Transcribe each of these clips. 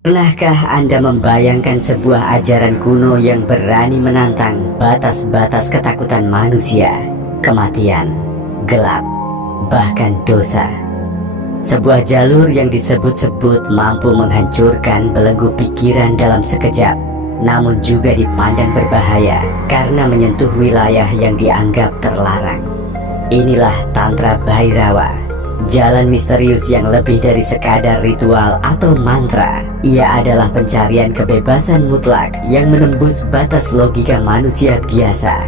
Pernahkah Anda membayangkan sebuah ajaran kuno yang berani menantang batas-batas ketakutan manusia, kematian, gelap, bahkan dosa? Sebuah jalur yang disebut-sebut mampu menghancurkan belenggu pikiran dalam sekejap, namun juga dipandang berbahaya karena menyentuh wilayah yang dianggap terlarang. Inilah Tantra Bhairawa, jalan misterius yang lebih dari sekadar ritual atau mantra. Ia adalah pencarian kebebasan mutlak yang menembus batas logika manusia biasa.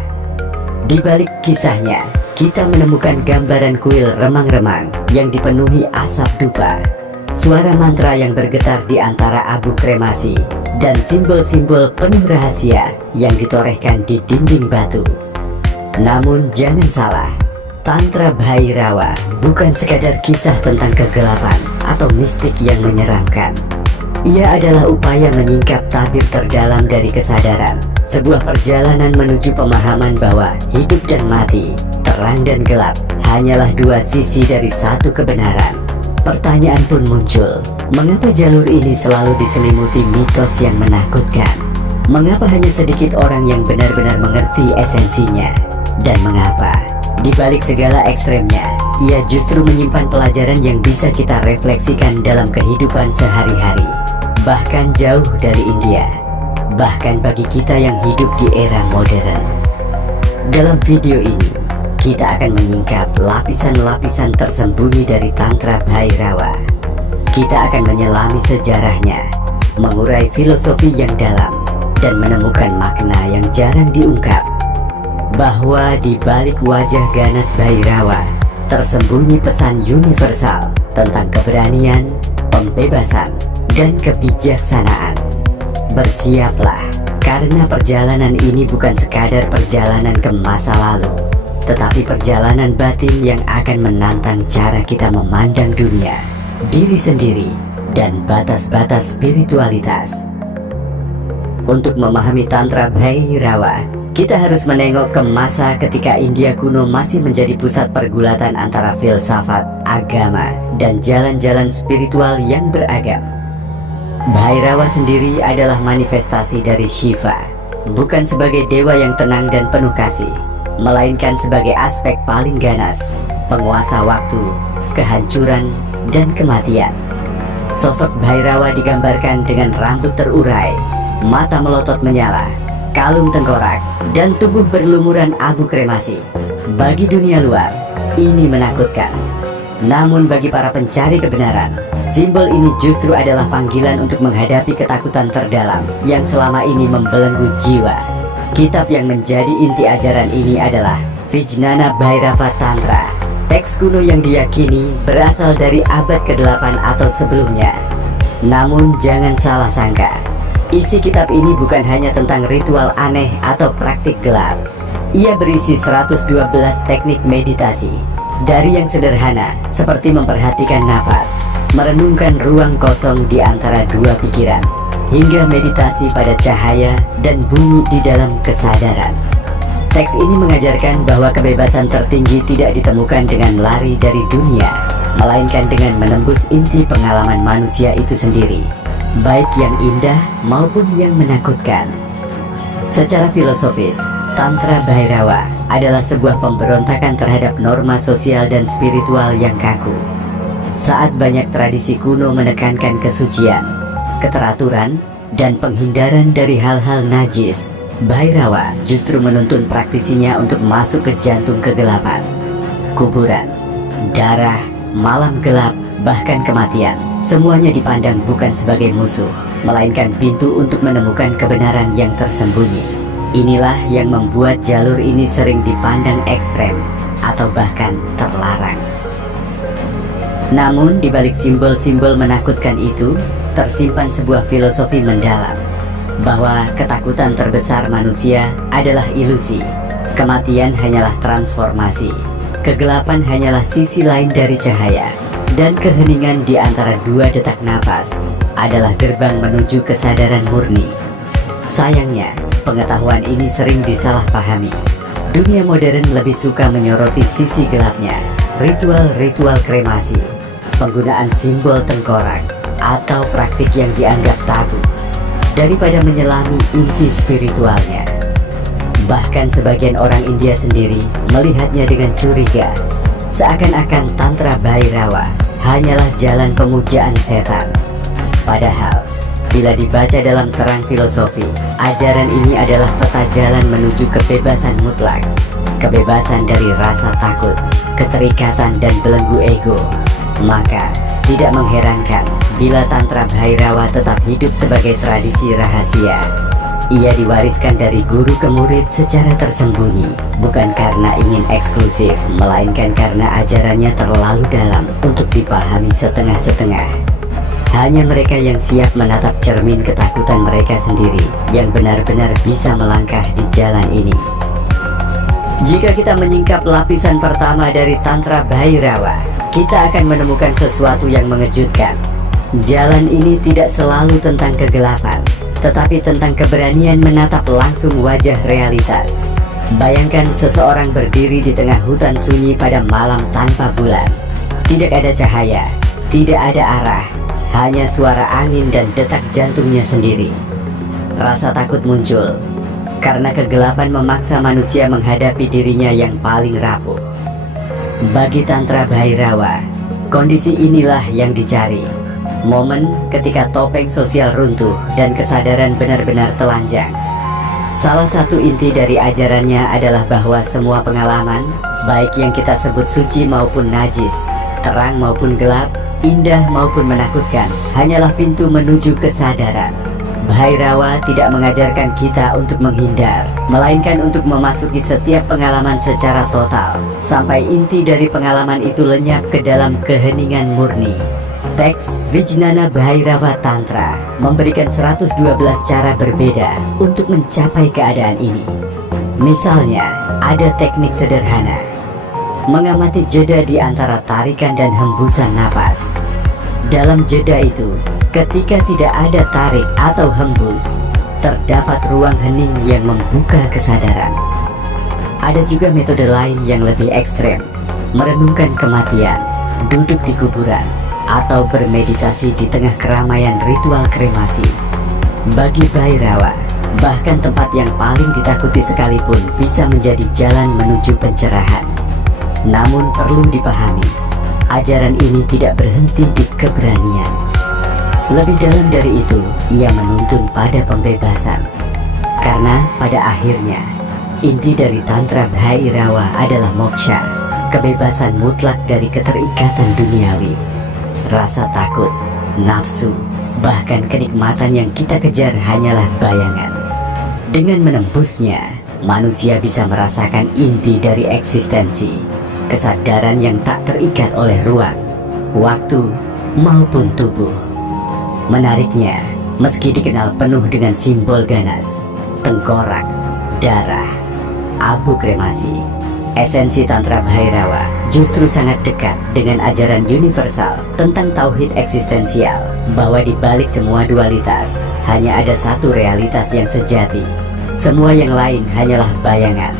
Di balik kisahnya, kita menemukan gambaran kuil remang-remang yang dipenuhi asap dupa, suara mantra yang bergetar di antara abu kremasi, dan simbol-simbol penuh rahasia yang ditorehkan di dinding batu. Namun jangan salah, Tantra Bhairawa bukan sekadar kisah tentang kegelapan atau mistik yang menyeramkan. Ia adalah upaya menyingkap tabir terdalam dari kesadaran, sebuah perjalanan menuju pemahaman bahwa hidup dan mati, terang dan gelap, hanyalah dua sisi dari satu kebenaran. Pertanyaan pun muncul, mengapa jalur ini selalu diselimuti mitos yang menakutkan? Mengapa hanya sedikit orang yang benar-benar mengerti esensinya? Dan mengapa di balik segala ekstremnya, ia justru menyimpan pelajaran yang bisa kita refleksikan dalam kehidupan sehari-hari, bahkan jauh dari India, bahkan bagi kita yang hidup di era modern. Dalam video ini, kita akan menyingkap lapisan-lapisan tersembunyi dari Tantra Bhairawa. Kita akan menyelami sejarahnya, mengurai filosofi yang dalam, dan menemukan makna yang jarang diungkap. Bahwa di balik wajah ganas Bhairawa tersembunyi pesan universal tentang keberanian, pembebasan, dan kebijaksanaan. Bersiaplah, karena perjalanan ini bukan sekadar perjalanan ke masa lalu, tetapi perjalanan batin yang akan menantang cara kita memandang dunia, diri sendiri, dan batas-batas spiritualitas. Untuk memahami Tantra Bhairawa, kita harus menengok ke masa ketika India kuno masih menjadi pusat pergulatan antara filsafat, agama, dan jalan-jalan spiritual yang beragam. Bhairawa sendiri adalah manifestasi dari Shiva, bukan sebagai dewa yang tenang dan penuh kasih, melainkan sebagai aspek paling ganas, penguasa waktu, kehancuran, dan kematian. Sosok Bhairawa digambarkan dengan rambut terurai, mata melotot menyala, kalung tengkorak, dan tubuh berlumuran abu kremasi. Bagi dunia luar, ini menakutkan. Namun bagi para pencari kebenaran, simbol ini justru adalah panggilan untuk menghadapi ketakutan terdalam yang selama ini membelenggu jiwa. Kitab yang menjadi inti ajaran ini adalah Vijnana Bhairava Tantra, teks kuno yang diyakini berasal dari abad ke-8 atau sebelumnya. Namun jangan salah sangka, isi kitab ini bukan hanya tentang ritual aneh atau praktik gelap. Ia berisi 112 teknik meditasi, dari yang sederhana seperti memperhatikan nafas, merenungkan ruang kosong di antara dua pikiran, hingga meditasi pada cahaya dan bunyi di dalam kesadaran. Teks ini mengajarkan bahwa kebebasan tertinggi tidak ditemukan dengan lari dari dunia, melainkan dengan menembus inti pengalaman manusia itu sendiri, baik yang indah maupun yang menakutkan. Secara filosofis, Tantra Bhairawa adalah sebuah pemberontakan terhadap norma sosial dan spiritual yang kaku. Saat banyak tradisi kuno menekankan kesucian, keteraturan, dan penghindaran dari hal-hal najis, Bhairawa justru menuntun praktisinya untuk masuk ke jantung kegelapan. Kuburan, darah, malam gelap, bahkan kematian, semuanya dipandang bukan sebagai musuh, melainkan pintu untuk menemukan kebenaran yang tersembunyi. Inilah yang membuat jalur ini sering dipandang ekstrem atau bahkan terlarang. Namun di balik simbol-simbol menakutkan itu, tersimpan sebuah filosofi mendalam, bahwa ketakutan terbesar manusia adalah ilusi, kematian hanyalah transformasi, kegelapan hanyalah sisi lain dari cahaya, dan keheningan di antara dua detak napas adalah gerbang menuju kesadaran murni. Sayangnya, pengetahuan ini sering disalahpahami. Dunia modern lebih suka menyoroti sisi gelapnya, ritual-ritual kremasi, penggunaan simbol tengkorak, atau praktik yang dianggap tabu daripada menyelami inti spiritualnya. Bahkan sebagian orang India sendiri melihatnya dengan curiga, seakan-akan Tantra Bhairawa hanyalah jalan pemujaan setan. Padahal, bila dibaca dalam terang filosofi, ajaran ini adalah peta jalan menuju kebebasan mutlak, kebebasan dari rasa takut, keterikatan dan belenggu ego. Maka, tidak mengherankan bila Tantra Bhairawa tetap hidup sebagai tradisi rahasia. Ia diwariskan dari guru ke murid secara tersembunyi, bukan karena ingin eksklusif, melainkan karena ajarannya terlalu dalam untuk dipahami setengah-setengah. Hanya mereka yang siap menatap cermin ketakutan mereka sendiri yang benar-benar bisa melangkah di jalan ini. Jika kita menyingkap lapisan pertama dari Tantra Bhairawa, kita akan menemukan sesuatu yang mengejutkan. Jalan ini tidak selalu tentang kegelapan, tetapi tentang keberanian menatap langsung wajah realitas. Bayangkan seseorang berdiri di tengah hutan sunyi pada malam tanpa bulan. Tidak ada cahaya, tidak ada arah, hanya suara angin dan detak jantungnya sendiri. Rasa takut muncul, karena kegelapan memaksa manusia menghadapi dirinya yang paling rapuh. Bagi Tantra Bhairawa, kondisi inilah yang dicari. Momen ketika topeng sosial runtuh dan kesadaran benar-benar telanjang. Salah satu inti dari ajarannya adalah bahwa semua pengalaman, baik yang kita sebut suci maupun najis, terang maupun gelap, indah maupun menakutkan, hanyalah pintu menuju kesadaran. Bhairawa tidak mengajarkan kita untuk menghindar, melainkan untuk memasuki setiap pengalaman secara total, sampai inti dari pengalaman itu lenyap ke dalam keheningan murni. Teks Vijnana Bhairawa Tantra memberikan 112 cara berbeda untuk mencapai keadaan ini. Misalnya, ada teknik sederhana: mengamati jeda di antara tarikan dan hembusan napas. Dalam jeda itu, ketika tidak ada tarik atau hembus, terdapat ruang hening yang membuka kesadaran. Ada juga metode lain yang lebih ekstrem: merenungkan kematian, duduk di kuburan, atau bermeditasi di tengah keramaian ritual kremasi. Bagi Bhairawa, bahkan tempat yang paling ditakuti sekalipun bisa menjadi jalan menuju pencerahan. Namun perlu dipahami, ajaran ini tidak berhenti di keberanian. Lebih dalam dari itu, ia menuntun pada pembebasan. Karena pada akhirnya, inti dari Tantra Bhairawa adalah moksha, kebebasan mutlak dari keterikatan duniawi. Rasa takut, nafsu, bahkan kenikmatan yang kita kejar hanyalah bayangan. Dengan menembusnya, manusia bisa merasakan inti dari eksistensi, kesadaran yang tak terikat oleh ruang, waktu, maupun tubuh. Menariknya, meski dikenal penuh dengan simbol ganas, tengkorak, darah, abu kremasi, esensi Tantra Bhairawa justru sangat dekat dengan ajaran universal tentang tauhid eksistensial, bahwa di balik semua dualitas hanya ada satu realitas yang sejati. Semua yang lain hanyalah bayangan.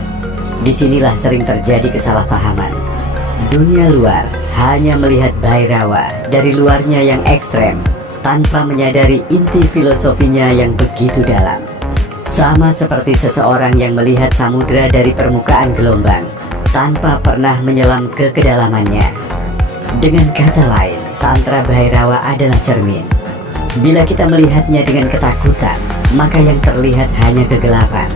Disinilah sering terjadi kesalahpahaman. Dunia luar hanya melihat Bhairawa dari luarnya yang ekstrem, tanpa menyadari inti filosofinya yang begitu dalam. Sama seperti seseorang yang melihat samudra dari permukaan gelombang, tanpa pernah menyelam ke kedalamannya. Dengan kata lain, Tantra Bhairawa adalah cermin. Bila kita melihatnya dengan ketakutan, maka yang terlihat hanya kegelapan.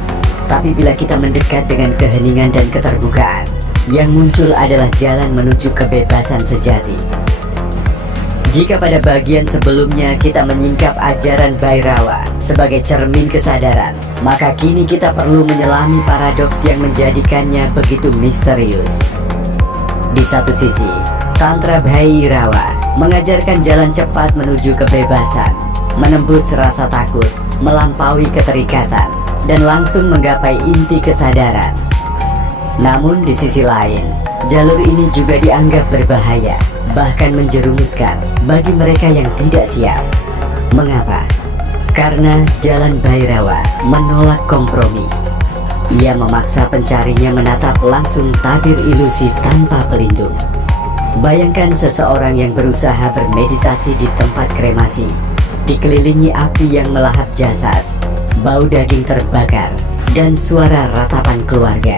Tapi bila kita mendekat dengan keheningan dan keterbukaan, yang muncul adalah jalan menuju kebebasan sejati. Jika pada bagian sebelumnya kita menyingkap ajaran Bhairawa sebagai cermin kesadaran, maka kini kita perlu menyelami paradoks yang menjadikannya begitu misterius. Di satu sisi, Tantra Bhairawa mengajarkan jalan cepat menuju kebebasan, menembus rasa takut, melampaui keterikatan, dan langsung menggapai inti kesadaran. Namun di sisi lain, jalur ini juga dianggap berbahaya, bahkan menjerumuskan bagi mereka yang tidak siap. Mengapa? Karena jalan Bhairawa menolak kompromi. Ia memaksa pencarinya menatap langsung tabir ilusi tanpa pelindung. Bayangkan seseorang yang berusaha bermeditasi di tempat kremasi, dikelilingi api yang melahap jasad, bau daging terbakar, dan suara ratapan keluarga.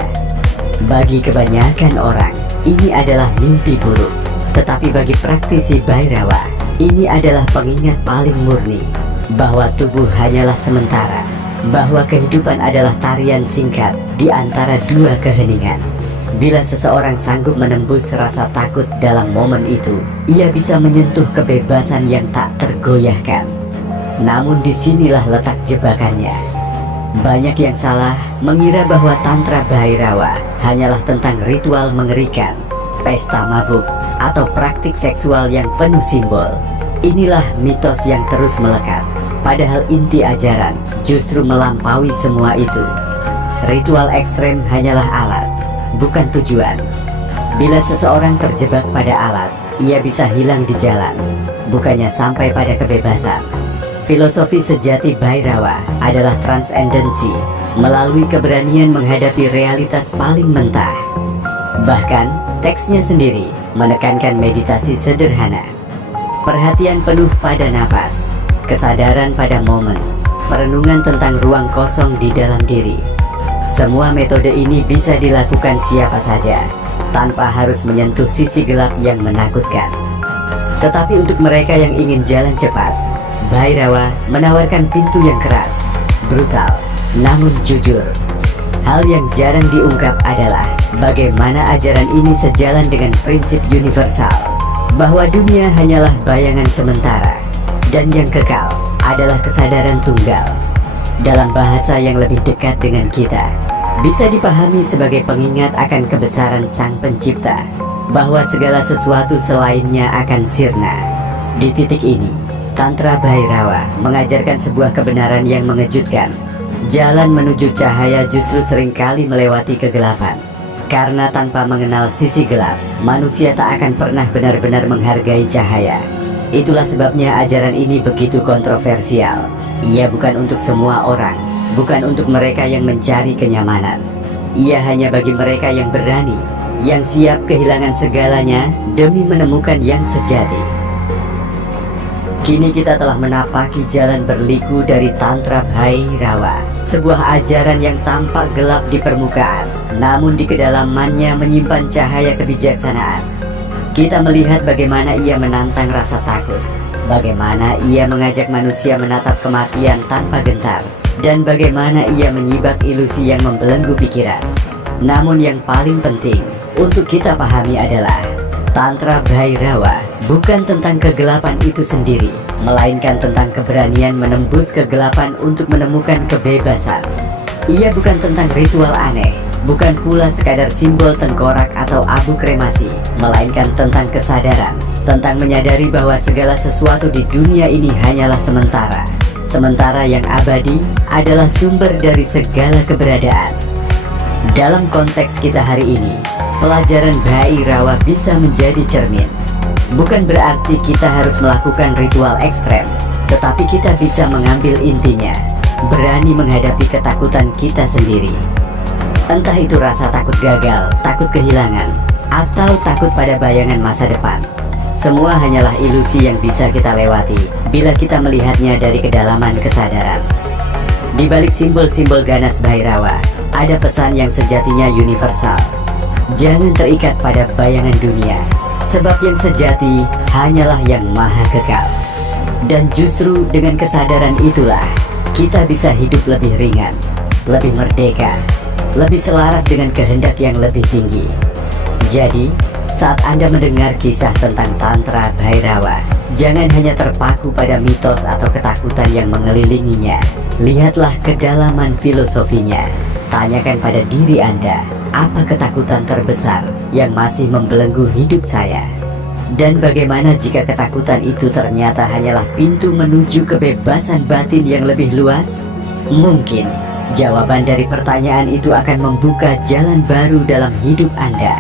Bagi kebanyakan orang, ini adalah mimpi buruk. Tetapi bagi praktisi Bhairava, ini adalah pengingat paling murni bahwa tubuh hanyalah sementara, bahwa kehidupan adalah tarian singkat di antara dua keheningan. Bila seseorang sanggup menembus rasa takut dalam momen itu, ia bisa menyentuh kebebasan yang tak tergoyahkan. Namun disinilah letak jebakannya. Banyak yang salah mengira bahwa Tantra Bhairava hanyalah tentang ritual mengerikan, pesta mabuk, atau praktik seksual yang penuh simbol. Inilah mitos yang terus melekat. Padahal inti ajaran justru melampaui semua itu. Ritual ekstrem hanyalah alat, bukan tujuan. Bila seseorang terjebak pada alat, ia bisa hilang di jalan, bukannya sampai pada kebebasan. Filosofi sejati Bhairava adalah transendensi, melalui keberanian menghadapi realitas paling mentah. Bahkan, teksnya sendiri menekankan meditasi sederhana. Perhatian penuh pada napas, kesadaran pada momen, perenungan tentang ruang kosong di dalam diri. Semua metode ini bisa dilakukan siapa saja, tanpa harus menyentuh sisi gelap yang menakutkan. Tetapi untuk mereka yang ingin jalan cepat, Bhairava menawarkan pintu yang keras, brutal, namun jujur. Hal yang jarang diungkap adalah bagaimana ajaran ini sejalan dengan prinsip universal, bahwa dunia hanyalah bayangan sementara, dan yang kekal adalah kesadaran tunggal. Dalam bahasa yang lebih dekat dengan kita, bisa dipahami sebagai pengingat akan kebesaran Sang Pencipta, bahwa segala sesuatu selainnya akan sirna. Di titik ini, Tantra Bhairava mengajarkan sebuah kebenaran yang mengejutkan. Jalan menuju cahaya justru seringkali melewati kegelapan. Karena tanpa mengenal sisi gelap, manusia tak akan pernah benar-benar menghargai cahaya. Itulah sebabnya ajaran ini begitu kontroversial. Ia bukan untuk semua orang, bukan untuk mereka yang mencari kenyamanan. Ia hanya bagi mereka yang berani, yang siap kehilangan segalanya demi menemukan yang sejati. Kini kita telah menapaki jalan berliku dari Tantra Bhairava, sebuah ajaran yang tampak gelap di permukaan, namun di kedalamannya menyimpan cahaya kebijaksanaan. Kita melihat bagaimana ia menantang rasa takut, bagaimana ia mengajak manusia menatap kematian tanpa gentar, dan bagaimana ia menyibak ilusi yang membelenggu pikiran. Namun yang paling penting untuk kita pahami adalah Tantra Bhairava bukan tentang kegelapan itu sendiri, melainkan tentang keberanian menembus kegelapan untuk menemukan kebebasan. Ia bukan tentang ritual aneh, bukan pula sekadar simbol tengkorak atau abu kremasi, melainkan tentang kesadaran, tentang menyadari bahwa segala sesuatu di dunia ini hanyalah sementara. Sementara yang abadi adalah sumber dari segala keberadaan. Dalam konteks kita hari ini, pelajaran Bhairava bisa menjadi cermin. Bukan berarti kita harus melakukan ritual ekstrem, tetapi kita bisa mengambil intinya, berani menghadapi ketakutan kita sendiri. Entah itu rasa takut gagal, takut kehilangan, atau takut pada bayangan masa depan. Semua hanyalah ilusi yang bisa kita lewati bila kita melihatnya dari kedalaman kesadaran. Di balik simbol-simbol ganas Bhairava, ada pesan yang sejatinya universal. Jangan terikat pada bayangan dunia, sebab yang sejati hanyalah yang maha kekal. Dan justru dengan kesadaran itulah kita bisa hidup lebih ringan, lebih merdeka, lebih selaras dengan kehendak yang lebih tinggi. Jadi, saat Anda mendengar kisah tentang Tantra Bhairava, jangan hanya terpaku pada mitos atau ketakutan yang mengelilinginya. Lihatlah kedalaman filosofinya. Tanyakan pada diri Anda, apa ketakutan terbesar yang masih membelenggu hidup saya? Dan bagaimana jika ketakutan itu ternyata hanyalah pintu menuju kebebasan batin yang lebih luas? Mungkin jawaban dari pertanyaan itu akan membuka jalan baru dalam hidup Anda.